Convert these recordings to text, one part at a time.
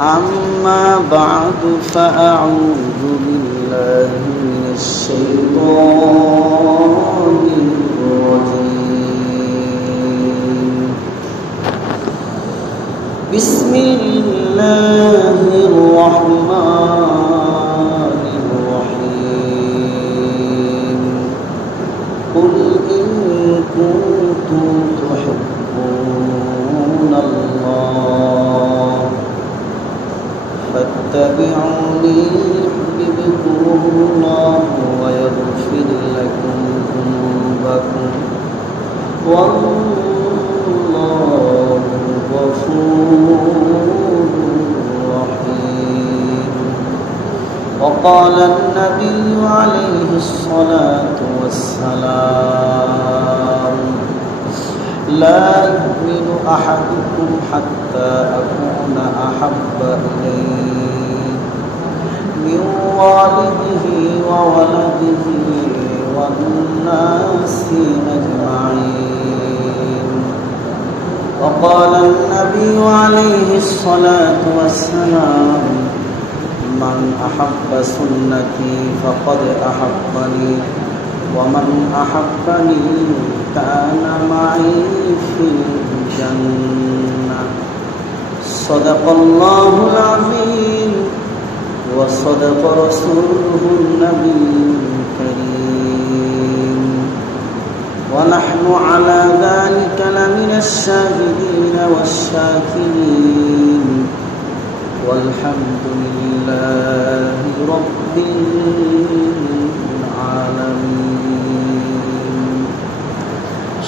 أما بعد فأعوذ بالله من الشيطان الرجيم بسم الله الرحمن الرحيم قل إن كنتم تحبون الله فاتبعوني يحببكم الله ويغفر لكم ذنوبكم والله غفور رحيم. وقال النبي عليه الصلاة والسلام لا يؤمن أحدكم حتى أكون أحب إليه من والده وولده والناس أجمعين. وقال النبي عليه الصلاة والسلام من أحب سنتي فقد أحبني ومن أحبني كان معي في الجنة. صدق الله العظيم وصدق رسوله النبي الكريم ونحن على ذلك لمن الشاهدين والشاكرين والحمد لله رب العالمين.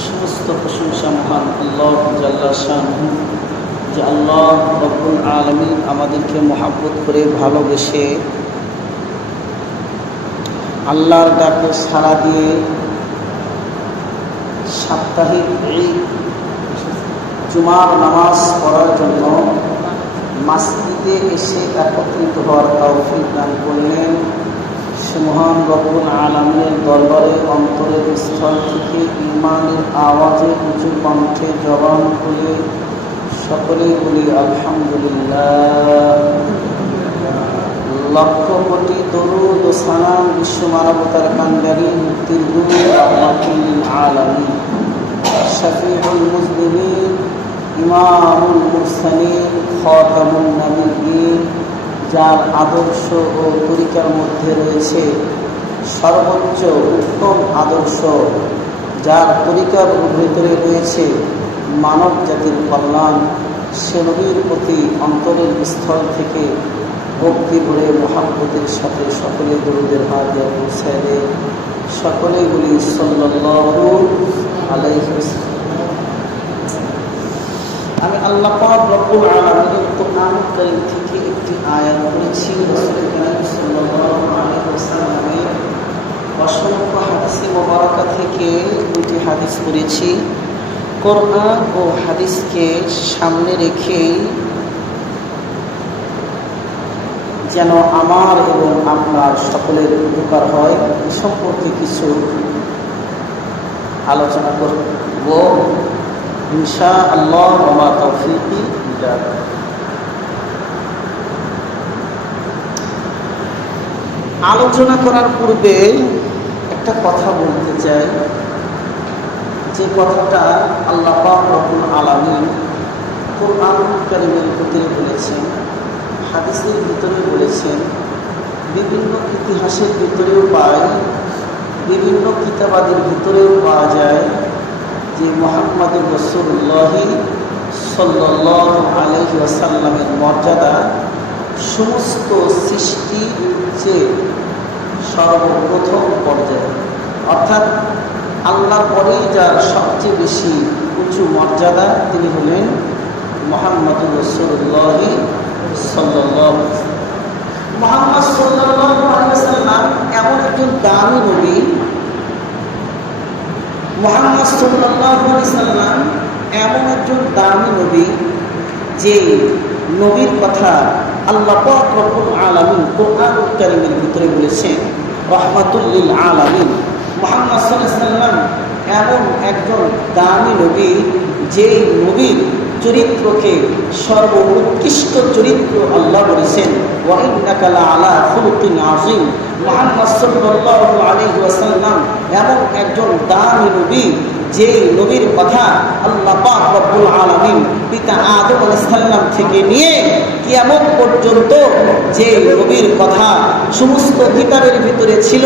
সমস্ত প্রশংসা মহান আল্লাহ জাল্লা শানহু, যে আল্লাহ রব্বুল আলামিন আমাদেরকে মহব্বত করে ভালোবেসে আল্লাহর ডাকে সাড়া দিয়ে সাপ্তাহিক ঈদ জুমার নামাজ পড়ার জন্য মসজিদে এসে একত্রিত হওয়ার তৌফিক দান করলেন। সে মহান রব্বুল আলামিনের দরবারে অন্তরের স্থল থেকে ঈমানের আওয়াজে উঁচু কণ্ঠে জবান খুলে সকলেই বলি আলহামদুলিল্লাহ। লক্ষ কোটি দরুদ ও সালাম বিশ্ব মানবতার কান্ডারি মুক্তির নূর রাহমাতুল আলামিন শফিউল মুজনিবিন ইমামুল মুরসালিন খাতামুন নবিয়্যিন, যার আদর্শ ও তরিকার মধ্যে রয়েছে সর্বোচ্চ উত্তম আদর্শ, যার তরিকার ভিতরে রয়েছে মানব জাতির কল্যাণ, সে নবীর প্রতি অন্তরের স্থল থেকে ভক্তি ভরে মহব্বতের সাথে সকলে দরুদের হাত দিয়ে পৌঁছায় দেয়। সকলেই বলি সাল্লাল্লাহু আলাইহি ওয়াসাল্লাম। আমি আল্লাহ পাক রব্বুল আলামিনের কোরআন কারীম থেকে একটি আয়াত পড়েছি। রাসূল কারীম সাল্লাল্লাহু আলাইহি ওয়াসাল্লামের অসংখ্য হাদিসে মুবারাকা থেকে দুটি হাদিস পড়েছি। কোরআন ও হাদিসকে সামনে রেখেই যেন আমার এবং আপনার সকলের উপকার হয় এ সম্পর্কে কিছু আলোচনা করব ইনশাআল্লাহ। ওয়া মা তাওফীকি ইল্লা বিল্লাহ। আলোচনা করার পূর্বে একটা কথা বলতে চাই, যে কথাটা আল্লাহ পাক রব্বুল আলামিন কোরআন কারীমের ভিতরে বলেছেন, হাদিসের ভিতরে বলেছেন, বিভিন্ন ইতিহাসের ভিতরেও পাই, বিভিন্ন কিতাবাদের ভিতরেও পাওয়া যায় যে মুহাম্মদুর রাসূলুল্লাহ সাল্লাল্লাহু আলাইহি ওয়াসাল্লামের মর্যাদা সমস্ত সৃষ্টির চেয়ে সর্বপ্রথম পর্যায়ে, অর্থাৎ আল্লাহর পরেই যার সবচেয়ে বেশি উঁচু মর্যাদা তিনি হলেন মুহাম্মদুর রাসূলুল্লাহ সাল্লাল্লাহু আলাইহি ওয়াসাল্লাম। মুহাম্মদ সাল্লাল্লাহু আলাইহি ওয়াসাল্লাম এমন একজন দামি নবী, মুহাম্মদ সাল্লাল্লাহু আলাইহি ওয়াসাল্লাম এমন একজন দামি নবী যে নবীর কথা আল্লাহ পাক রব্বুল আলামিন কোরআন কারীমের ভিতরে বলেছেন রাহমাতুল লিল আলামিন। মুহাম্মদ সাল্লাল্লাহু আলাইহি ওয়াসাল্লাম এমন একজন দামি নবী যে নবীর চরিত্রকে সর্বোৎকৃষ্ট চরিত্র আল্লাহ বলেছেন, ওয়া ইন্নাকা লাআলা খুলুকিন আযীম। মুহাম্মদ সাল্লাল্লাহু আলাইহি ওয়াসাল্লাম এমন একজন দামি নবী, যে নবীর কথা আল্লাহ পাক রব্বুল আলামিন পিতা আদম আলাইহিস সালাম থেকে নিয়ে কিয়ামত পর্যন্ত যে নবীর কথা সমস্ত কিতাবের ভিতরে ছিল,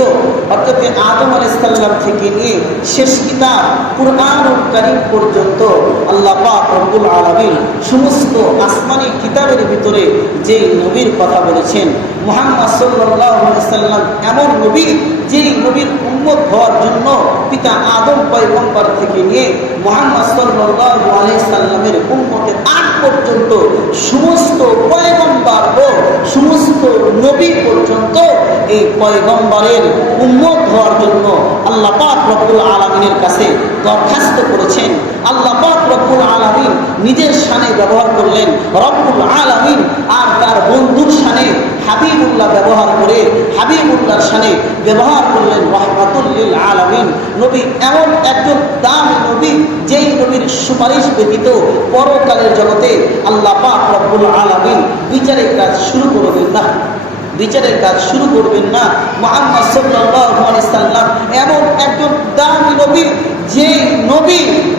অর্থাৎ আদম আলাইহিস সালাম থেকে নিয়ে শেষ কিতাব কুরআনুল কারীম পর্যন্ত আল্লাহ পাক রব্বুল আলামিন সমস্ত আসমানি কিতাবের ভিতরে যে নবীর কথা বলেছেন, মুহাম্মদ সাল্লাল্লাহু আলাইহি ওয়াসাল্লাম এমন নবী, যে নবীর উম্মত হওয়ার জন্য পিতা আদম পয়গম্বর থেকে নিয়ে মুহাম্মদ সাল্লাল্লাহু আলাইহি সাল্লামের উম্মতের আগ পর্যন্ত সমস্ত পয়গম্বর ও সমস্ত নবী পর্যন্ত এই পয়গম্বরের উম্মত হওয়ার জন্য আল্লাহ পাক রব্বুল আলামিনের কাছে দরখাস্ত করেছেন। আল্লাহ পাক রব্বুল আলামিন নিজের শানে ব্যবহার করলেন রব্বুল আলামিন, আর তার বন্ধুর শানে হাবিবুল্লাহ ব্যবহার করে হাবিবুল্লাহর শানে ব্যবহার করলেন রাহমাতুল লিল আলামিন। নবী এমন একজন দামি নবী, যেই নবীর সুপারিশ ব্যতীত পরকালের জগতে আল্লাহ পাক রব্বুল আলামিন বিচারের কাজ শুরু করবেন না, বিচারের কাজ শুরু করবেন না। মুহাম্মদ সাল্লাল্লাহু আলাইহি সাল্লাম এমন একজন দামি নবী,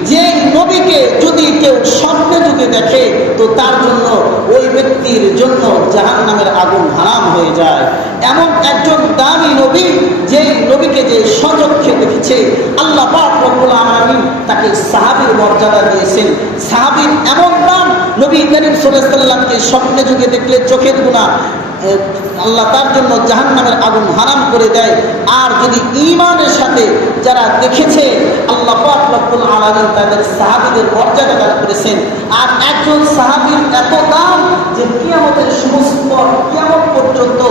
যে নবীকে যদি কেউ স্বপ্নে যুগে দেখে তো তার জন্য ওই ব্যক্তির জন্য জাহান্নামের আগুন হারাম হয়ে যায়। এমন একজন দামি নবী, যে নবীকে যে সচক্ষে দেখেছে আল্লাহ পাক রব্বুল আলামিন তাকে সাহাবীর মর্যাদা দিয়েছেন। সাহাবীর এমন দাম, নবী করিম সাল্লাল্লাহু আলাইহি সাল্লামকে স্বপ্নে যুগে দেখলে চোখের গুনাহ আল্লাহ তার জন্য জাহান্নামের আগুন হারাম করে দেয়। আর যদি ঈমানের সাথে যারা দেখেছে আল্লাহ পাক রব্বুল আলামিন তাদের সাহাবীদের মর্যাদা দান করেছেন। আর একজন সাহাবীর এত দাম যে কিয়ামতের সমস্ত কিয়ামত পর্যন্ত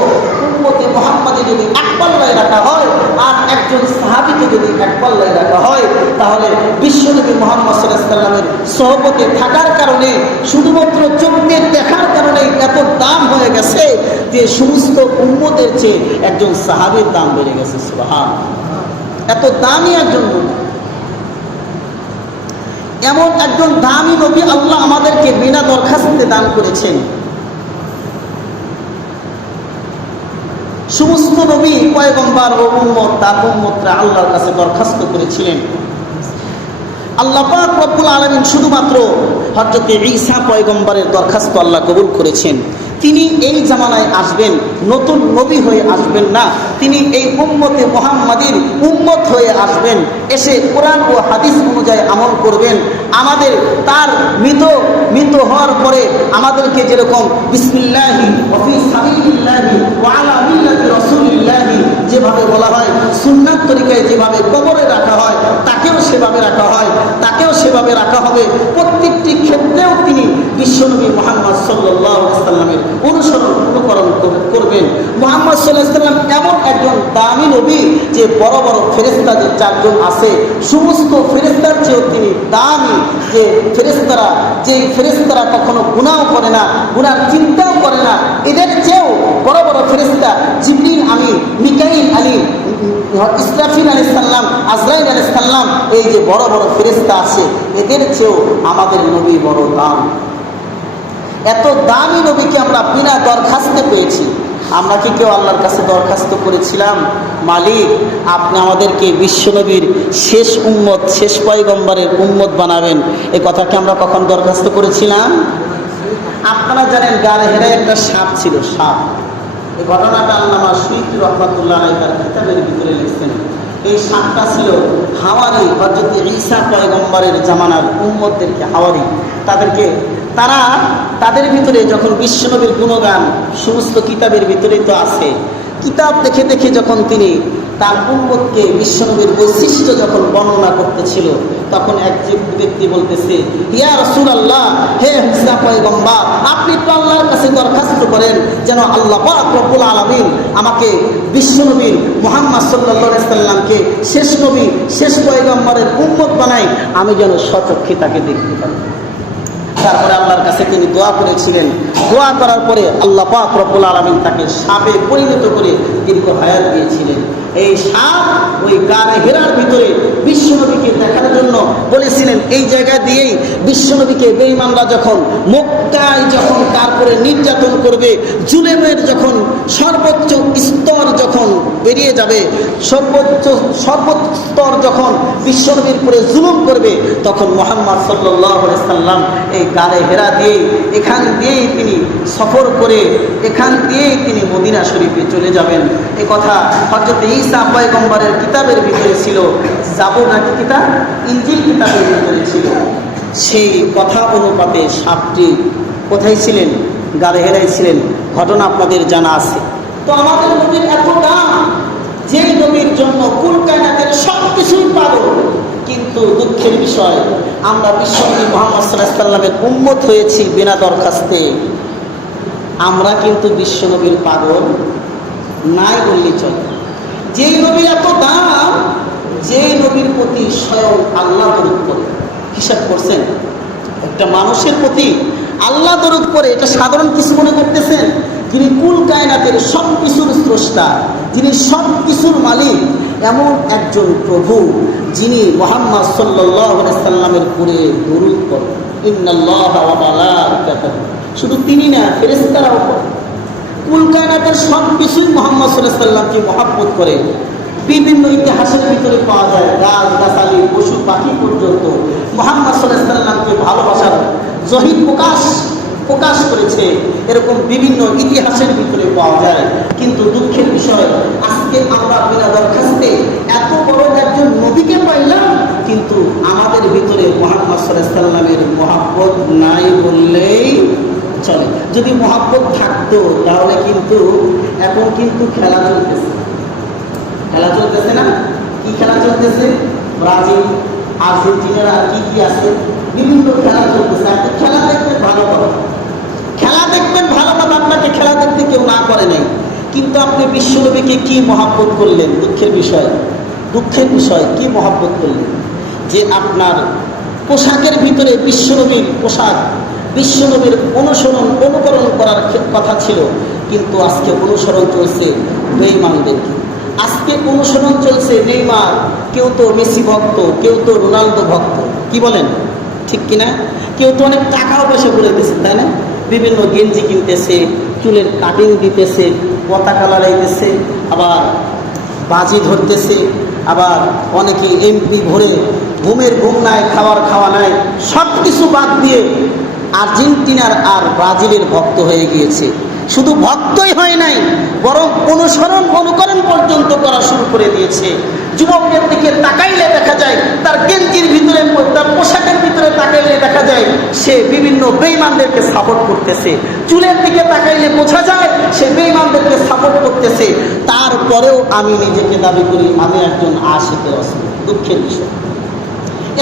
উম্মতে মুহাম্মাদে যদি এক পাল্লায় রাখা হয় আর একজন সাহাবীকে যদি এক পাল্লায় রাখা হয়, তাহলে বিশ্বনবী মুহাম্মদ সাল্লাল্লাহু আলাইহি সাল্লামের সহবতে থাকার কারণে, শুধুমাত্র চোখ দিয়ে দেখার কারণে এত দাম হয়ে গেছে যে সমস্ত উম্মতের চেয়ে একজন সাহাবীর দাম বেড়ে গেছে। সুবহানাল্লাহ, এত দামি একজন নবী, এমন একজন দামি নবী আল্লাহ আমাদেরকে বিনা দরখাস্তে দান করেছেন। সমস্ত নবী পয়গম্বর ও উম্মত তার উম্মতরা আল্লাহর কাছে দরখাস্ত করেছিলেন। আল্লাহ পাক রব্বুল আলামিন শুধুমাত্র হযরত ঈসা পয়গম্বরের দরখাস্ত আল্লাহ কবুল করেছেন। তিনি এই জামানায় আসবেন, নতুন নবী হয়ে আসবেন না, তিনি এই উম্মতে মুহাম্মাদীর উম্মত হয়ে আসবেন। এসে কোরআন ও হাদিস অনুযায়ী আমল করবেন। আমাদের তার মৃত হওয়ার পরে আমাদেরকে যেরকম বিসমিল্লাহি ওয়া ফি সাবিলিল্লাহি ওয়া আলা মিল্লাতি রাসূলিল্লাহি যেভাবে বলা হয়, সুন্নাত তরিকায় যেভাবে কবরে রাখা হয় তাকেও সেভাবে রাখা হয়, তাকেও সেভাবে রাখা হবে। প্রত্যেকটি ক্ষেত্রেও তিনি বিশ্বনবী মুহাম্মদ সাল্লাল্লাহু আলাইহি সাল্লামের অনুকরণ করবেন। মুহাম্মদ সাল্লাল্লাহু আলাইহি সাল্লাম এমন একজন দামি নবী যে বড় বড় ফেরেশতা যে চারজন আছে সমস্ত ফেরেশতার চেয়েও তিনি দামি। যে ফেরেশতারা কখনো গুনাহ করে না, গুনার চিন্তাও করে না, এদের চেয়েও বড় বড় ফেরেশতা জিবরিল আমিন, মিকাইল আমিন, ইসরাফিল আলাইহিস সালাম, আজরাইল আলাইহিস সালাম, এই যে বড় বড় ফেরেশতা আছে এদের চেয়েও আমাদের নবী বড় দাম। এত দামি নবীকে আমরা বিনা দরখাস্তে পেয়েছি। আমরা কি কেউ আল্লাহর কাছে দরখাস্ত করেছিলাম, মালিক আপনি আমাদেরকে বিশ্বনবীর শেষ উম্মত, শেষ পয়গম্বরের উম্মত বানাবেন? এই কথাকে আমরা কখন দরখাস্ত করেছিলাম? আপনারা জানেন গারে হেরায় একটা সাপ ছিল, সাপ। এই ঘটনাটা আল্লামা সুয়ুতী রহমাতুল্লাহ আলাইহি তার কিতাবের ভিতরে লিখছেন। এই সাপটা ছিল হাওয়ারি, হযরত ঈসা পয়গম্বরের জামানার উম্মতদেরকে হাওয়ারি, তাদের ভিতরে যখন বিশ্বনবীর গুণগান সমস্ত কিতাবের ভিতরেই তো আছে, কিতাব দেখে দেখে যখন তিনি তার উম্মতকে বিশ্বনবীর বৈশিষ্ট্য যখন বর্ণনা করতেছিল, তখন এক ব্যক্তি বলতেছে, ইয়া রাসূলুল্লাহ, হে ঈসা পয়গম্বর, আপনি তো আল্লাহর কাছে দরখাস্ত করেন যেন আল্লাহ পাক রব্বুল আলামিন আমাকে বিশ্বনবী মুহাম্মদ সাল্লাল্লাহু আলাইহি সাল্লামকে শেষ নবী, শেষ পয়গম্বরের উম্মত বানাই, আমি যেন স্বচক্ষে তাকে দেখতে পারি। তারপরে আল্লাহর কাছে তিনি দোয়া করেছিলেন। দোয়া করার পরে আল্লাহ পাক রব্বুল আলামিন তাকে সাপে পরিণত করে দীর্ঘ হায়াত দিয়েছিলেন। এই সাপ ওই গারে হেরার ভিতরে বিশ্বনবীকে দেখার জন্য বলেছিলেন। এই জায়গা দিয়েই বিশ্বনবীকে বেঈমানরা যখন মক্কায় যখন তারপরে নির্যাতন করবে, জুলেমের যখন সর্বোচ্চ স্তর যখন বেরিয়ে যাবে, সর্বোচ্চ স্তর যখন বিশ্বনবীর উপরে জুলুম করবে, তখন মুহাম্মদ সাল্লাল্লাহু আলাইহি সাল্লাম এই গারে হেরা দিয়ে এখান দিয়েই তিনি সফর করে এখান দিয়েই তিনি মদিনা শরীফে চলে যাবেন। এ কথা হযরত ঈসা পয়গম্বরের কিতাবের ভিতরে ছিল, জাবুর নাকি কিতাব, ইনজিল কিতাবের ভিতরে ছিল। সেই কথা অনুপাতে সাপটি কোথায় ছিলেন? গারে হেরায় ছিলেন। ঘটনা আপনাদের জানা আছে। তো আমাদের নবীর এত দাম, যে নবীর জন্য কুল কায়নাতের সব কিছুই পাগল, কিন্তু দুঃখের বিষয় আমরা বিশ্বনবী মুহাম্মদ সাল্লাল্লাহু আলাইহি সাল্লামের উম্মত হয়েছি বিনা দরখাস্তে। আমরা কিন্তু বিশ্বনবীর পাগল নাই বললেই চলে। যেই নবীর এত দাম, যে নবীর প্রতি স্বয়ং আল্লাহ দরুদ করে। হিসাব করছেন? একটা মানুষের প্রতি আল্লাহ দরুদ করে, এটা সাধারণ কিছু মনে করতেছেন? যিনি কুল কায়নাতের সব কিছুর স্রষ্টা, যিনি সব কিছুর মালিক, এমন একজন প্রভু যিনি মুহাম্মদ সাল্লাল্লাহু আলাইহি সাল্লামের উপরে দরুদ করেন। ইন্নাল্লাহা ওয়া মালাইকাতাহু, শুধু তিনি না, ফেরেশতারাও করেন। কুল কায়নাতের সব কিছুই মুহাম্মদ সাল্লাল্লাহু আলাইহি সাল্লামকে মহব্বত করে। বিভিন্ন ইতিহাসের ভিতরে পাওয়া যায়, গাছ গাছালি পশু পাখি পর্যন্ত মুহাম্মদ সাল্লাল্লাহু আলাইহি সাল্লামকে ভালোবাসার জহির প্রকাশ করেছে। এরকম বিভিন্ন ইতিহাসের ভিতরে পাওয়া যায়। কিন্তু দুঃখের বিষয়, আজকে আমরা বিনা দরখাস্তে এত বড় একজন নবীকে পাইলাম, কিন্তু আমাদের ভিতরে মুহাম্মদ সাল্লাল্লাহু আলাইহি সাল্লামের মহব্বত নাই বললেই চলে। যদি মহব্বত থাকতো তাহলে কিন্তু এখন কিন্তু খেলা চলতেছে না? কি খেলা চলতেছে? ব্রাজিল, আর্জেন্টিনার আর কি কি আছে, বিভিন্ন খেলা চলতেছে। আপনি খেলা দেখবেন ভালো কথা, খেলা দেখবেন ভালো কথা, আপনাকে খেলা দেখতে কেউ না করে নাই, কিন্তু আপনি বিশ্বনবীকে কি মহব্বত করলেন? দুঃখের বিষয় কি মহব্বত করলেন? যে আপনার পোশাকের ভিতরে বিশ্বনবীর পোশাক, বিশ্বনবীর অনুকরণ করার কথা ছিল, কিন্তু আজকে অনুসরণ চলছে বেঈমানদেরকে। আজকে অনুসরণ চলছে নেইমার, কেউ তো মেসি ভক্ত, কেউ তো রোনালদো ভক্ত। কি বলেন, ঠিক কিনা? কেউ তো অনেক টাকাও পয়সা করে দিতেছে, তাই না? বিভিন্ন গেঞ্জি কিনতেছে, চুলের কাটিং দিতেছে, পতাকা লড়াইতেছে, আবার বাজি ধরতেছে, আবার অনেকে এমপি ভরে ঘুমের ঘুম নাই, খাওয়া নাই, সব কিছু বাদ দিয়ে আর্জেন্টিনার আর ব্রাজিলের ভক্ত হয়ে গিয়েছে। শুধু ভক্তই হয় নাই, বরং অনুকরণ পর্যন্ত করা শুরু করে দিয়েছে। যুবকের দিকে তাকাইলে দেখা যায়, তার গেঞ্জির ভিতরে, তার পোশাকের ভিতরে তাকাইলে দেখা যায় সে বিভিন্ন বেঈমানদেরকে সাপোর্ট করতেছে। চুলের দিকে তাকাইলে বোঝা যায় সে বেঈমানদেরকে সাপোর্ট করতেছে। তারপরেও আমি নিজেকে দাবি করি আমি একজন আশিকে রাসূল। দুঃখের বিষয়,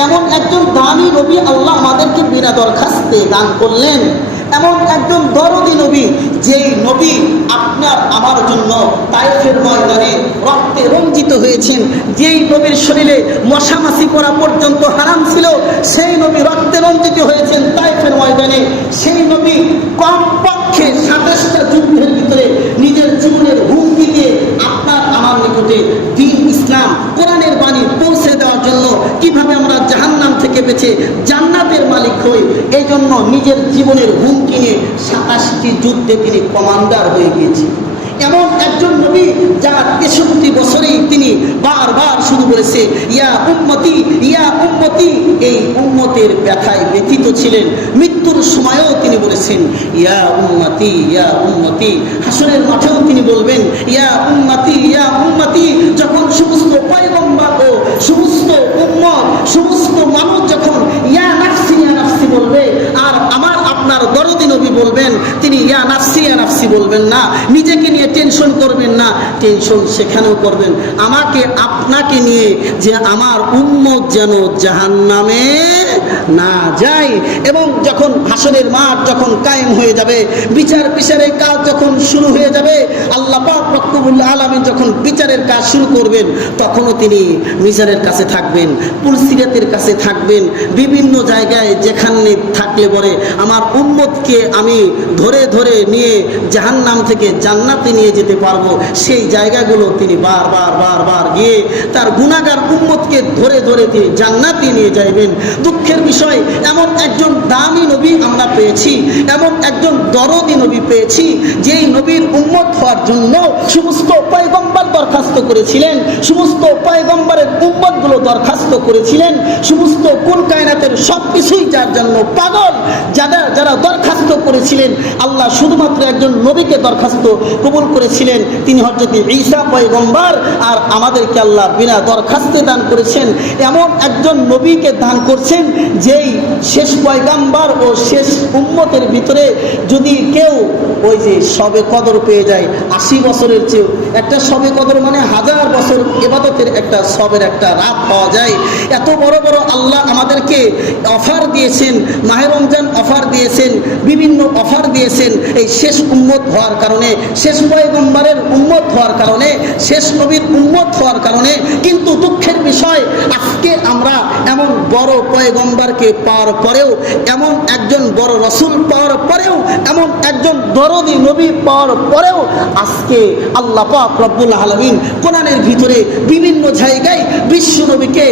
এমন একজন দামি নবী আল্লাহ আমাদেরকে বিনা দরখাস্তে দান করলেন। এমন একজন দরদি নবী, যেই নবী আপনার আমার জন্য তায়েফের ময়দানে রক্তে রঞ্জিত হয়েছেন। যেই নবীর শরীরে মশামাছি করা পর্যন্ত হারাম ছিল, সেই নবী রক্তে রঞ্জিত হয়েছেন তায়েফের ময়দানে। সেই নবী কমপক্ষে 27টা যুদ্ধের ভিতরে নিজের জীবনের হুমকি দিয়ে আপনার আমার নিকটে দ্বীন ইসলাম, কোরআনের বাণী পৌঁছে দেওয়ার জন্য, কিভাবে আমরা জাহান্নাম থেকে বেঁচে জান্নাতের মালিক হই, এই জন্য নিজের জীবনের হুমকি নিয়ে 27টি যুদ্ধে তিনি কমান্ডার হয়ে গিয়েছেন। এমন একজন নবী যার 63 বছরেই তিনি বারবার শুধু বলেছে ইয়া উম্মতি ইয়া উম্মতি। এই উম্মতের ব্যথায় ব্যথিত ছিলেন। মৃত্যুর সময়ও তিনি বলেছেন ইয়া উম্মতি ইয়া উম্মতি। হাসরের মাঠেও তিনি বলবেন ইয়া উম্মতি ইয়া উম্মতি। যখন সমস্ত পয়গম্বর ও সমস্ত উম্মত, সমস্ত মানুষ যখন ইয়া নাফসি বলবে, আর আমার আপনার দরদি নবী বলবেন, তিনি ইয়া নাফসি বলবেন না, নিজেকে নিয়ে টেনশন করবেন না, টেনশন সেখানেও করবেন আমাকে আপনাকে নিয়ে, যে আমার উম্মত যেন জাহান্নামে না যায়। এবং যখন হাসরের মাঠ যখন কায়েম হয়ে যাবে, বিচারের কাজ যখন শুরু হয়ে যাবে, আল্লাহ পাক রব্বুল আলামিন যখন বিচারের কাজ শুরু করবেন, তখনও তিনি মিজানের কাছে থাকবেন, পুলসিরাতের কাছে থাকবেন, বিভিন্ন জায়গায় যেখানে থাকলে পরে আমার উম্মতকে আমি আমি ধরে ধরে নিয়ে জাহান্নাম থেকে জান্নাতে নিয়ে যেতে পারবো, সেই জায়গাগুলো তিনি বারবার গিয়ে তার গুনাহগার উম্মতকে ধরে ধরে তিনি জান্নাতে নিয়ে যাইবেন। দুঃখের বিষয়, এমন একজন দামি নবী আমরা পেয়েছি, এমন একজন দরদি নবী পেয়েছি, যেই নবীর উম্মত হওয়ার জন্য সমস্ত পয়গম্বর দরখাস্ত করেছিলেন, সমস্ত পয়গম্বরের উম্মতগুলো দরখাস্ত করেছিলেন, সমস্ত কুল কায়নাতের সব কিছুই যার জন্য পাগল, যারা দরখাস্ত করেছিলেন, আল্লাহ শুধুমাত্র একজন নবীকে দরখাস্ত কবুল করেছিলেন, তিনি হযরত ঈসা পয়গম্বর, আর আমাদেরকে আল্লাহ বিনা দরখাস্তে দান করেছেন এমন একজন নবীকে দান করছেন, যেই শেষ পয়গম্বর ও শেষ উম্মতের ভিতরে যদি কেউ ওই যে সবে কদর পেয়ে যায় 80 বছরের চেয়েও, একটা সবে কদর মানে 1000 বছর ইবাদতের একটা সবের একটা রাত পাওয়া যায়। এত বড় বড় আল্লাহ আমাদেরকে অফার দিয়েছেন, মাহে রমজান অফার দিয়েছেন, বিভিন্ন অফার দিয়েছেন এই শেষ উম্মত হওয়ার কারণে, শেষ পয়গম্বরের উম্মত হওয়ার কারণে, শেষ নবীর উম্মত হওয়ার কারণে। কিন্তু দুঃখের বিষয়, আজকে আমরা এমন বড় পয়গম্বরকে পাওয়ার পরেও, এমন একজন বড় রসুল পাওয়ার পরেও, এমন একজন দরদি নবী পাওয়ার পরেও আজকে আল্লাহ পাক রব্বুল আলামিন কোরআনের ভিতরে বিভিন্ন জায়গায় বিশ্ব নবীকে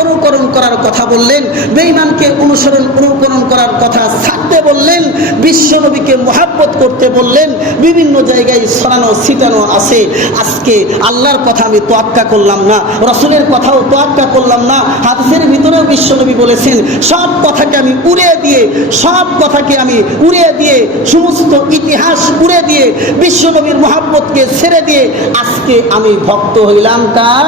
অনুকরণ করার কথা বললেন, বেঈমানকে অনুকরণ করার কথা ছাড়তে বললেন, বিশ্ব নবীকে মুহাব্বত করতে বললেন, বিভিন্ন জায়গায় ছড়ানো ছিটানো আছে। আজকে আল্লাহর কথা আমি তোয়াক্কা করলাম না, রসুলের কথাও তোয়াক্কা করলাম না, হাদিসের ভিতরেও বিশ্ব নবী বলেছেন সব কথাকে আমি উড়িয়ে দিয়ে সমস্ত ইতিহাস উড়ে দিয়ে বিশ্ব নবীর মুহাব্বতকে ছেড়ে দিয়ে আজকে আমি ভক্ত হইলাম কার?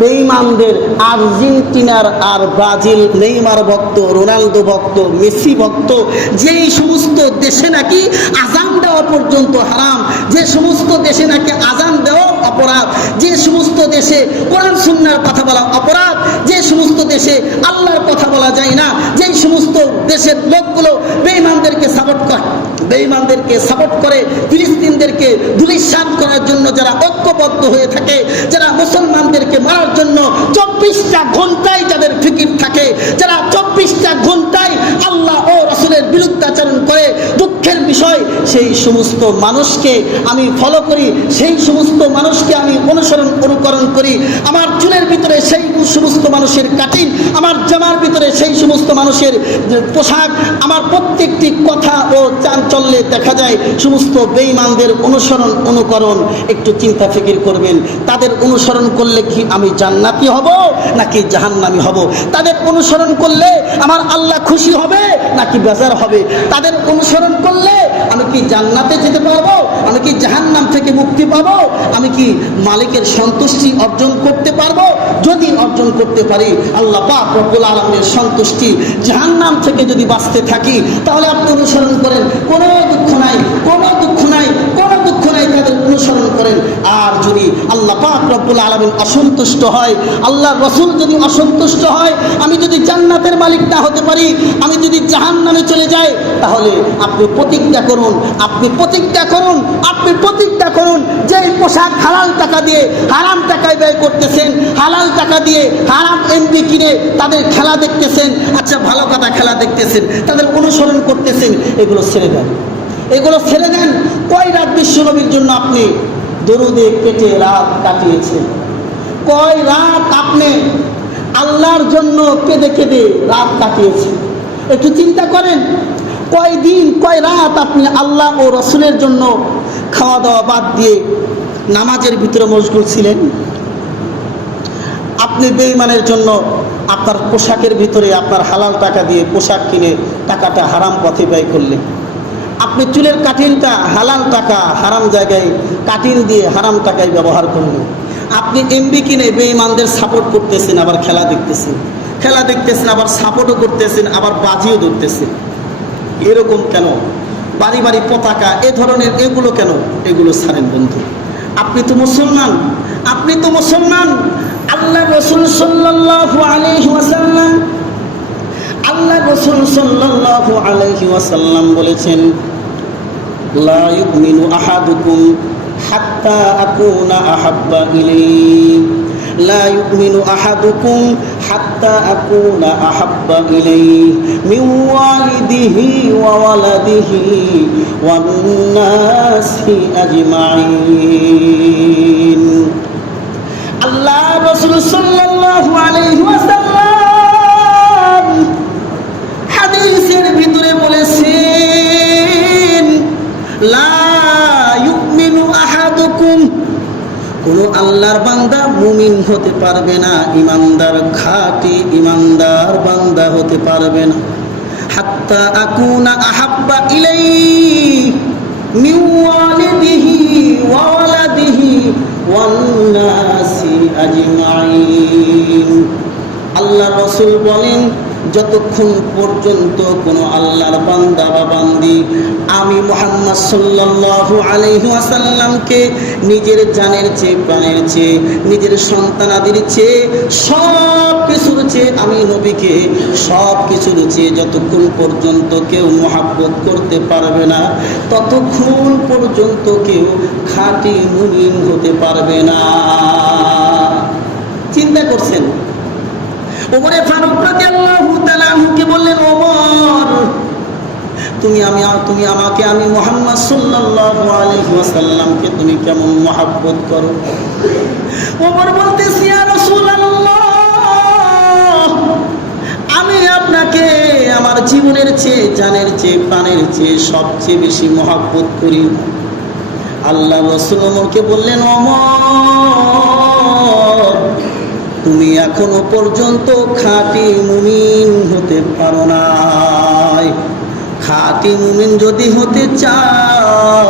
বেঈমানদের, আর্জেন্টিনার আর ব্রাজিল, নেইমার ভক্ত, রোনালদো ভক্ত, মেসি ভক্ত, যেই সমস্ত দেশে নাকি আজান দেওয়া পর্যন্ত হারাম, যে সমস্ত দেশে নাকি আজান দেওয়া অপরাধ, যে সমস্ত দেশে কোরআন সুন্নাহর কথা বলা অপরাধ, যে সমস্ত দেশে আল্লাহর কথা বলা যায় না, যেই সমস্ত দেশের লোকগুলো বেঈমানদেরকে সাপোর্ট করে ফিলিস্তিনদেরকে ধূলিসাৎ করার জন্য যারা ঐক্যবদ্ধ হয়ে থাকে, যারা মুসলমানদেরকে মারার জন্য 24টা ঘন্টায় যাদের ফিকির থাকে, যারা 24টা ঘন্টায় আল্লাহ ও রাসূলের বিরুদ্ধাচরণ করে, দুঃখের বিষয় সেই সমস্ত মানুষকে আমি ফলো করি, সেই সমস্ত মানুষকে আমি অনুকরণ করি। আমার চুলের ভিতরে সেই সমস্ত মানুষের কাটিং, আমার জামার ভিতরে সেই সমস্ত মানুষের পোশাক, আমার প্রত্যেকটি কথা ও চাঞ্চল্যে দেখা যায় সমস্ত বেঈমানদের অনুকরণ। একটু চিন্তা ফিকির করবেন, তাদের অনুসরণ করলে কি আমি জান্নাতি হব নাকি জাহান্নামী হব? তাদের অনুসরণ করলে আমার আল্লাহ খুশি হবে নাকি বেজার হবে? তাদের অনুসরণ করলে আমি কি জান্নাতে যেতে পারবো? আমি কি জাহান্নাম থেকে মুক্তি পাবো? আমি কি মালিকের সন্তুষ্টি অর্জন করতে পারবো? যদি অর্জন করতে পারি আল্লাহ পাক রব্বুল আলামিনের সন্তুষ্টি, জাহান্নাম থেকে যদি বাঁচতে থাকি, তাহলে আপনি অনুসরণ করেন, কোনো দুঃখ নাই, তাদের অনুসরণ করেন। আর যদি আল্লাহ পাক রব্বুল আলামিন অসন্তুষ্ট হয়, আল্লাহর রাসূল যদি অসন্তুষ্ট হয়, আমি যদি জান্নাতের মালিক না হতে পারি, আমি যদি জাহান্নামে চলে যাই, তাহলে আপনি প্রতিজ্ঞা করুন যে পোশাক হালাল টাকা দিয়ে হারাম টাকায় ব্যয় করতেছেন, হালাল টাকা দিয়ে হারাম এমবি কিনে তাদের খেলা দেখতেছেন, আচ্ছা ভালো কথা, খেলা দেখতেছেন, তাদের অনুসরণ করতেছেন, এগুলো ছেড়ে দেন। কয় রাত বিশ্ব নবীর জন্য আপনি দরুদে কেটে রাত কাটিয়েছেন? কয় রাত আপনি আল্লাহর জন্য কেঁদে কেঁদে রাত কাটিয়েছেন? একটু চিন্তা করেন, কয় দিন কয় রাত আপনি আল্লাহ ও রসুলের জন্য খাওয়া দাওয়া বাদ দিয়ে নামাজের ভিতরে মশগুল ছিলেন? আপনি বেঈমানের জন্য আপনার পোশাকের ভিতরে আপনার হালাল টাকা দিয়ে পোশাক কিনে টাকাটা হারাম পথে ব্যয় করলেন। আপনি চুলের কাটিংটা হালাল টাকা হারাম জায়গায় কাটিং দিয়ে হারাম টাকায় ব্যবহার করলেন। আপনি এমবি কিনে বেঈমানদের সাপোর্ট করতেছেন, আবার খেলা দেখতেছেন, আবার সাপোর্টও করতেছেন, আবার বাজিও ধরতেছেন। এরকম কেন? বাড়ি বাড়ি পতাকা, এ ধরনের এগুলো কেন? এগুলো ছাড়েন বন্ধু। আপনি তো মুসলমান। আল্লাহ রাসূল সাল্লাল্লাহু আলাইহি ওয়াসাল্লাম বলেছেন, লা ইউমিনু আহাদুকুম হাত্তা আকুনা আহাব্বা ইলাইহি, লা ইউমিনু আহাদুকুম হাত্তা আকুনা আহাব্বা ইলাইহি মিন ওয়ালিদিহি ওয়া ওয়ালাদিহি ওয়ান নাসি আজমাইন। আল্লাহ রাসূল সাল্লাল্লাহু আলাইহি ওয়াসাল্লাম হাদিসের ভিতরে বলেছেন, লা ইউমিনু আহাদুকুম, কোন আল্লাহর বান্দা মুমিন হতে পারবে না, ইমানদার খাঁটি ইমানদার বান্দা হতে পারবে না, হাত্তা আকুনা আহাব্বা ইলাইহি মিন ওয়ালিদিহি ওয়া ওয়ালাদিহি ওয়ান নাসি আজমাইন। আল্লাহ রাসূল বলেন, যতক্ষণ পর্যন্ত কোনো আল্লাহর বান্দা বা বান্দি আমি মুহাম্মদ সাল্লাল্লাহু আলাইহি ওয়াসাল্লামকে নিজের জানের চেয়ে, প্রাণের চেয়ে, নিজের সন্তানাদির চেয়ে, সব কিছুর চেয়ে আমি নবীকে সব কিছুর চেয়ে যতক্ষণ পর্যন্ত কেউ মহাব্বত করতে পারবে না, ততক্ষণ পর্যন্ত কেউ খাঁটি মুমিন হতে পারবে না। চিন্তা করছেন? ওমরে ফারুক রাদিয়াল্লাহু তাআলা আনহুকে বললেন, ওমর, তুমি আমাকে আমি মুহাম্মদ সাল্লাল্লাহু আলাইহি ওয়াসাল্লামকে তুমি কেমন মহব্বত করো? ওমর বলতেছে, ইয়া রাসূলুল্লাহ, আমি আপনাকে আমার জীবনের চেয়ে, জানের চেয়ে, প্রাণের চেয়ে সবচেয়ে বেশি মহব্বত করি। আল্লাহ রাসূল ওমরকে বললেন, ওমর, তুমি এখনো পর্যন্ত খাঁটি মুমিন হতে পারো নাই। খাঁটি মুমিন যদি হতে চাও,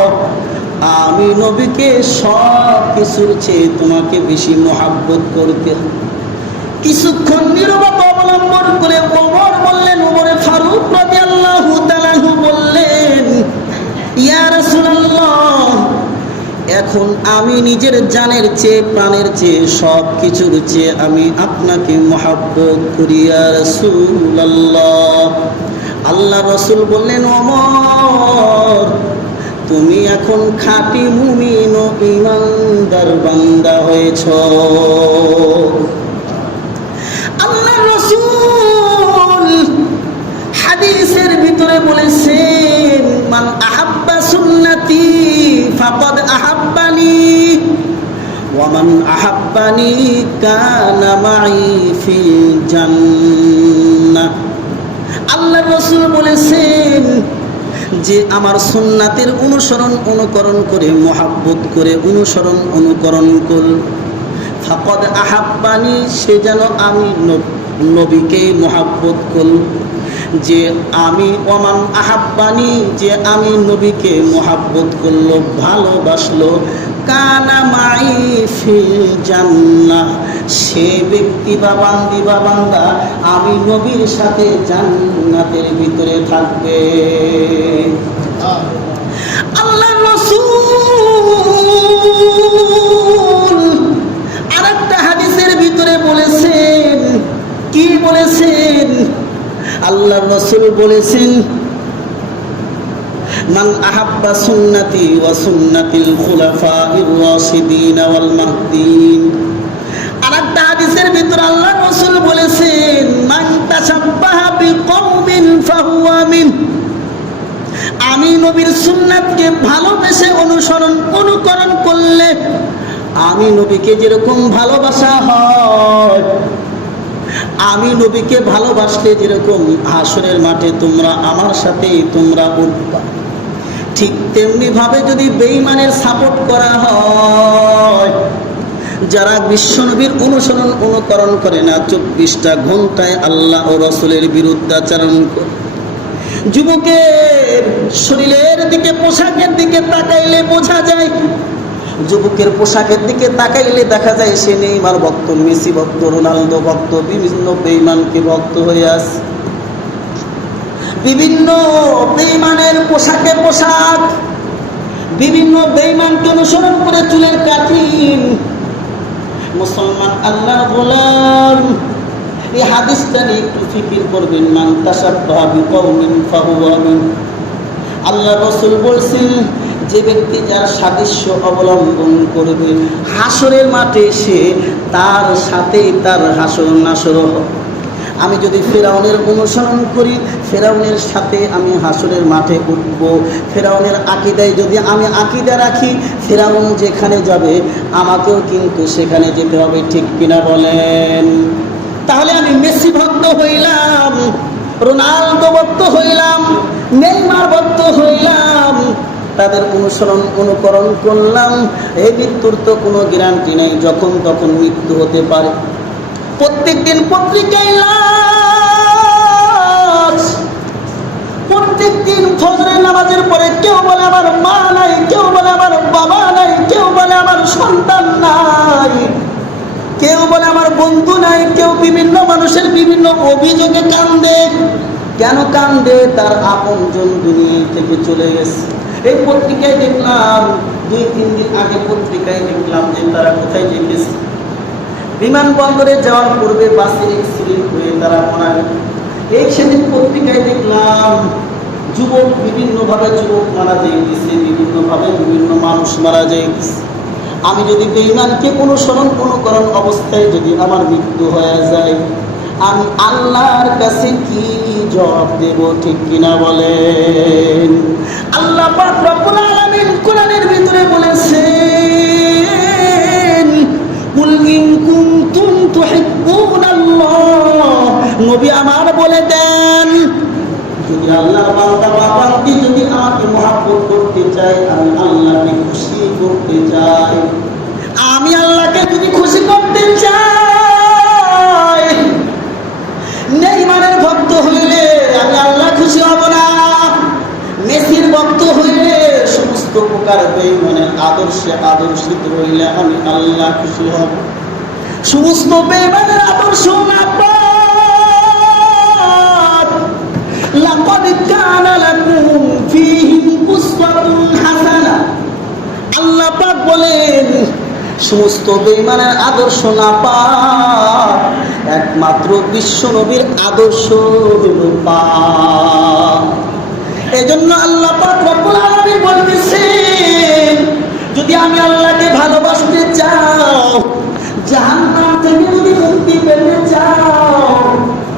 আমি নবীকে সব কিছুর চেয়ে তোমাকে বেশি মহব্বত করতে হবে। কিছুক্ষণ নীরবতা অবলম্বন করে ওমর বললেন, ওমরে ফারুক রাদিয়াল্লাহু তাআলা আনহু বললেন, ইয়া রাসূলুল্লাহ, এখন আমি নিজের জানের চেয়ে, প্রাণের চেয়ে, সব কিছুর চেয়ে আমি আপনাকে মহব্বত করি ইয়া রাসূলুল্লাহ। আল্লাহ রাসূল বললেন, ওমর, তুমি এখন খাঁটি মুমিন ও ঈমানদার বান্দা হয়েছ। আল্লাহ রাসূল হাদিসের ভিতরে বলেছেন, মান আহাব্বা সুন্নতি ফাকাদ আহাব্বানি ওয়া মান আহাব্বানি কানা মাই ফিল জান্নাহ। আল্লাহ রাসূল বলেছেন যে আমার সুন্নাতের অনুকরণ করে, মহব্বত করে, অনুকরণ কর, ফাকাদ আহাব্বানি, সে যেন আমি নবীকে মহব্বত করল। যে আমি ওমান আহাব্বানি, যে আমি নবীকে মহব্বত করলো, ভালোবাসলো, কানা মাই ফিল জান্নাহ, সে ব্যক্তি বা বান্দি বা বান্দা আমি নবীর সাথে জান্নাতের ভিতরে থাকবে। আল্লাহর রাসূল আরেকটা হাদিসের ভিতরে বলেছেন, কি বলেছেন? আল্লাহর রাসূল বলেছেন, মান আহাব্বা সুন্নতি ওয়া সুন্নাতিল খুলাফাইর রাশিদিন ওয়াল মাহদিন। আরেকটা হাদিসের ভিতরে আল্লাহর রাসূল বলেছেন, মান তাশাব্বাহা বিকওমিন ফাহুয়া মিন। আমি নবীর সুন্নাতকে ভালোবেসে অনুকরণ করলে, আমি নবীকে যেরকম ভালোবাসা হয়, আমি নবীকে ভালোবাসলে যেরকম হাসরের মাঠে তোমরা আমার সাথেই তোমরা উঠবা, ঠিক তেমনি ভাবে যদি বেঈমানের সাপোর্ট করা হয়, যারা বিশ্বনবীর অনুকরণ করে না, 24টা ঘন্টায় আল্লাহ ও রাসূলের বিরুদ্ধাচরণ করে, যুবকের শরীরের দিকে, পোশাকের দিকে তাকাইলে বোঝা যায়, যুবকের পোশাকের দিকে তাকাইলে দেখা যায় সে নেইমার ভক্ত, মেসি ভক্ত, রোনালদো ভক্ত, বিভিন্ন বেঈমানকে ভক্ত হয়ে আছে। বিভিন্ন বেঈমানের পোশাকে পোশাক, বিভিন্ন বেঈমানকে অনুসরণ করে চুলের কাটিং। মুসলমান আল্লাহর গোলাম, এই হাদিসটা নিয়ে একটু ফিকির করবেন। মান তাশাব্বাহা বিকওমিন ফাহুয়া মিন। আল্লাহ রাসূল বলছেন যে ব্যক্তি যার সাদৃশ্য অবলম্বন করবে, হাসরের মাঠে এসে তার সাথেই তার হাসর নাসর হবে। আমি যদি ফেরাউনের অনুসরণ করি, ফেরাউনের সাথে আমি হাসরের মাঠে উঠব। ফেরাউনের আকীদায় যদি আমি আকীদা রাখি, ফেরাউন যেখানে যাবে আমাকেও কিন্তু সেখানে যেতে হবে, ঠিক কিনা বলেন? তাহলে আমি মেসি ভক্ত হইলাম, রোনালদো ভক্ত হইলাম, নেইমার ভক্ত হইলাম, তাদের অনুকরণ করলাম। এই মৃত্যুর তো কোনো গ্যারান্টি নেই, যখন তখন মৃত্যু হতে পারে। প্রত্যেকদিন পত্রিকায় লাশ, প্রত্যেকদিন ফজরের নামাজের পরে কেউ বলে আমার মা নাই, কেউ বলে আমার বাবা নাই, কেউ বলে আমার সন্তান নাই, কেউ বলে আমার বন্ধু নাই, কেউ বিভিন্ন মানুষের বিভিন্ন অভিযোগে কান্দে। কেন কান্দে? তার আপনজন দুনিয়া থেকে চলে গেছে। এই পত্রিকায় দেখলাম 2-3 দিন আগে, পত্রিকায় দেখলাম যে তারা কোথায় যেতেছে, বিমানবন্দরে যাওয়ার পূর্বে বাসে অ্যাক্সিডেন্ট হয়ে তারা মারা গেল। এই সেদিন পত্রিকায় দেখলাম যুবক, বিভিন্নভাবে যুবক মারা যাইতেছে, বিভিন্নভাবে বিভিন্ন মানুষ মারা যাইতেছে। আমি যদি বেঈমানকে অনুকরণ অবস্থায় যদি আমার মৃত্যু হয়ে যায়, আমি আল্লাহর কাছে কি জবাব দেব, ঠিক কিনা বলেন? আল্লাহ পাক রব্বুল আলামিন কোরআনের ভিতরে বলেছেন, কুল ইন কুনতুম তুহিব্বুনাল্লাহ, নবী আমার বলে দেন, যদি আল্লাহর বান্দা বা বান্দি যদি আমাকে মহব্বত করতে চায়, আমি আল্লাহকে খুশি করতে চাই, আমি আল্লাহকে যদি খুশি করতে চাই, নেইমারের ভক্ত হইলে আমি আল্লাহ খুশি হব না, মেসির ভক্ত হইলে সমস্ত প্রকার বেঈমানের আদর্শে আদর্শিত হইলে আমি আল্লাহ খুশি হব। সমস্ত বেঈমানের আদর্শ না লাকাদ কানা লাকুম ফীহিম উসওয়াতুন হাসানাহ, আল্লাহ পাক বলেন সমস্ত বেঈমানের আদর্শ না পাক, একমাত্র বিশ্ব নবীর আদর্শ হলো পাক। এজন্য আল্লাহ পাক রব্বুল আলামিন বলতেছেন, যদি আমি আল্লাহকে ভালোবাসতে চাও, জাহান্নাম থেকে যদি মুক্তি পেতে চাও,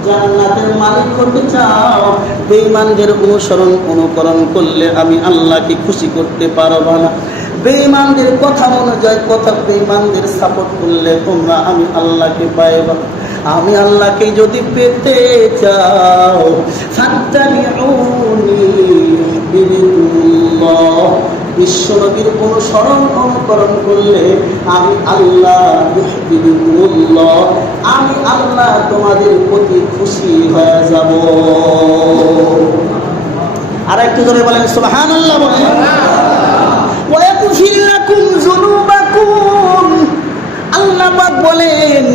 জান্নাতের মালিক হতে চাও, বেঈমানদের অনুকরণ করলে আমি আল্লাহকে খুশি করতে পারবা না। বেঈমানদের কথা অনুযায়ী বেঈমানদের সাপোর্ট করলে তোমরা আমি আল্লাহকে পাইবা। আমি আল্লাহকে যদি পেতে চাও, ফাত্তাবিউনি ইউহিব্বুকুমুল্লাহ, বিশ্বনবীর অনুকরণ করলে আমি আল্লাহ, ইউহিব্বুকুমুল্লাহ, আমি আল্লাহ তোমাদের প্রতি খুশি হয়ে যাব। আর একটু জোরে বলেন সুবহানাল্লাহ। বলেন ওয়া ইয়াগফির লাকুম যুনুবাকুম, আল্লাহ পাক বলেন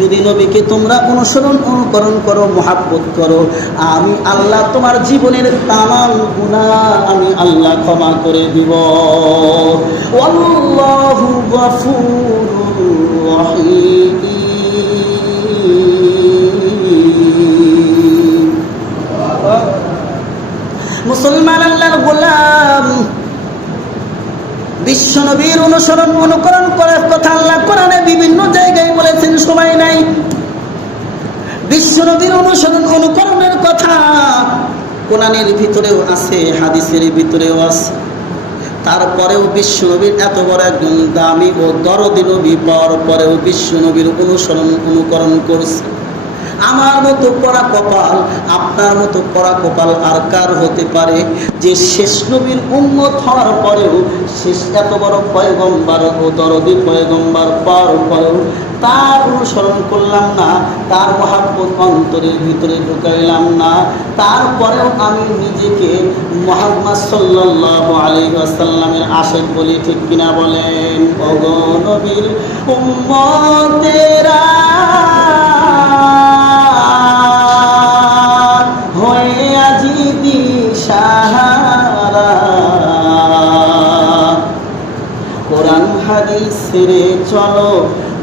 যদি নবীকে তোমরা অনুকরণ করো, মহব্বত করো, আমি আল্লাহ তোমার জীবনের তামাম গুনাহ আমি আল্লাহ ক্ষমা করে দিব। আল্লাহু গফুরুর রহিম। মুসলমান আল্লাহর গোলাম, বিশ্ব নবীর অনুকরণ করার কথা আল্লাহ কোরআনে বিভিন্ন জায়গায় বলেছেন, সময় নাই। বিশ্ব নবীর অনুকরণের কথা কোরআনের ভিতরেও আছে, হাদিসের ভিতরেও আছে। তারপরেও বিশ্ব নবীর এত বড় একজন দামি ও দরদি নবী পাওয়ার পরেও বিশ্ব নবীর অনুকরণ করছে। আমার মতো পড়া কপাল, আপনার মতো পড়া কপাল আর কার হতে পারে যে শেষ নবীর উম্মত হওয়ার পরেও, শেষ এত বড় পয়গম্বর ও দরদি পয়গম্বর পাওয়ার পরেও তার অনুসরণ করলাম না, তার মহব্বত অন্তরের ভিতরে ঢুকাইলাম না, তারপরেও আমি নিজেকে মুহাম্মদ সাল্লাল্লাহু আলাইহি ওয়াসাল্লামের আশিক বলি, ঠিক কিনা বলেন? ওগো নবীর উম্মতেরা হয়ে আজি দিশাহারা, কোরআন হাদিস ছেড়ে চলো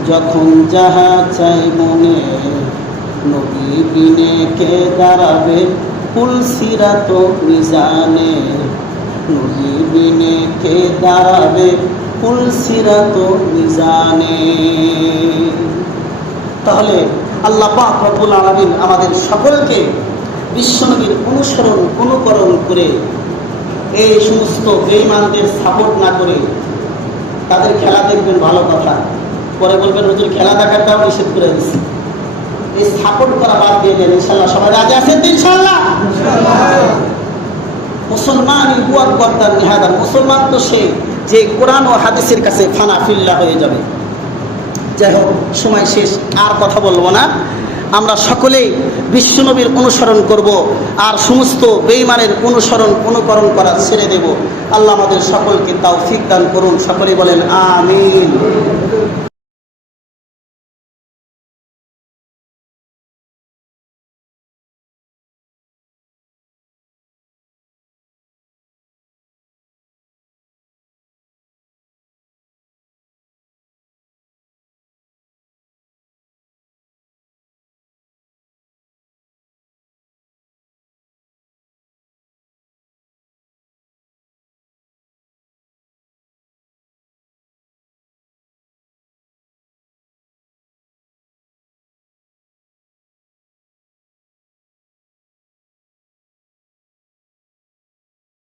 যখন যাহা চাই মনে, নবী বিনে কে দাঁড়াবে কুল সিরাত মিজানে, নবী বিনে কে দাঁড়াবে পুলসিরাত মিজানে। তাহলে আল্লাহ পাক রব্বুল আলামিন আমাদের সকলকে বিশ্বনবীর অনুকরণ করে এই সমস্ত বেঈমানদের সাপোর্ট না করে, তাদের খেলা দেখবেন ভালো কথা, পরে বলবেন হুজুর খেলা দেখাটাও নিষেধ করে দিচ্ছি, এই সাপোর্ট করা বাদ দিয়ে দেন। ইনশাল্লাহ সবাই রাজি আছেন তো? ইনশাল্লাহ মুসলমান মুসলমান তো সে যে কোরআন ও হাদিসের কাছে ফানা ফিল্লা হয়ে যাবে। যাই হোক, সময় শেষ, আর কথা বলবো না। আমরা সকলেই বিশ্বনবীর অনুসরণ করব, আর সমস্ত বেঈমানের অনুকরণ করা ছেড়ে দেব। আল্লাহ আমাদের সকলকে তাওফিক দান করুন। সকলেই বলেন আমিন।